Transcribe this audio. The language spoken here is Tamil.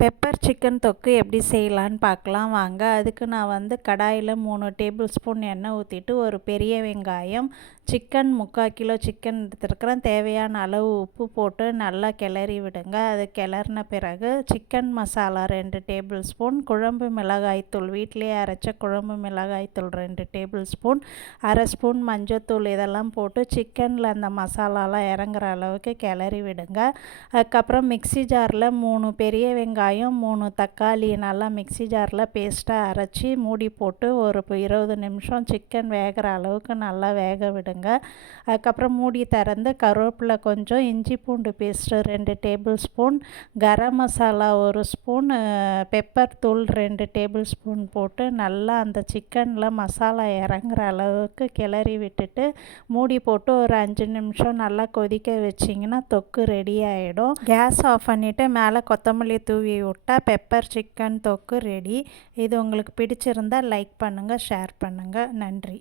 பெப்பர் சிக்கன் தொக்கு எப்படி செய்யலான்னு பார்க்கலாம் வாங்க. அதுக்கு நான் கடாயில் 3 டேபிள் ஸ்பூன் எண்ணெய் ஊற்றிட்டு ஒரு பெரிய வெங்காயம், சிக்கன் 3/4 கிலோ சிக்கன் எடுத்துருக்கிறேன். தேவையான அளவு உப்பு போட்டு நல்லா கிளறி விடுங்க. அது கிளறின பிறகு சிக்கன் மசாலா 2 டேபிள் ஸ்பூன், குழம்பு மிளகாய்த்தூள் வீட்டிலேயே அரைச்ச குழம்பு மிளகாய்த்தூள் 2 டேபிள் ஸ்பூன், அரை ஸ்பூன் மஞ்சத்தூள் இதெல்லாம் போட்டு சிக்கனில் அந்த மசாலாலாம் இறங்குற அளவுக்கு கிளறி விடுங்க. அதுக்கப்புறம் மிக்சி ஜாரில் 3 பெரிய வெங்காயம், 3 தக்காளி நல்லா மிக்சி ஜாரில் பேஸ்ட்டாக அரைச்சி மூடி போட்டு ஒரு 20 நிமிஷம் சிக்கன் வேகிற அளவுக்கு நல்லா வேக விடுங்க. அதுக்கப்புறம் மூடி திறந்து கருவேப்பிலை கொஞ்சம், இஞ்சி பூண்டு paste 2 table spoon, garam masala 1 spoon, pepper தூள் 2 டேபிள் ஸ்பூன் போட்டு நல்லா அந்த சிக்கனில் மசாலா இறங்குற அளவுக்கு கிளறி விட்டுட்டு மூடி போட்டு ஒரு 5 நிமிஷம் நல்லா கொதிக்க வச்சிங்கன்னா தொக்கு ரெடி ஆகிடும். கேஸ் ஆஃப் பண்ணிவிட்டு மேலே கொத்தமல்லி தூவி விட்டால் பெப்பர் சிக்கன் தொக்கு ரெடி. இது உங்களுக்கு பிடிச்சிருந்தால் லைக் பண்ணுங்கள், ஷேர் பண்ணுங்கள். நன்றி.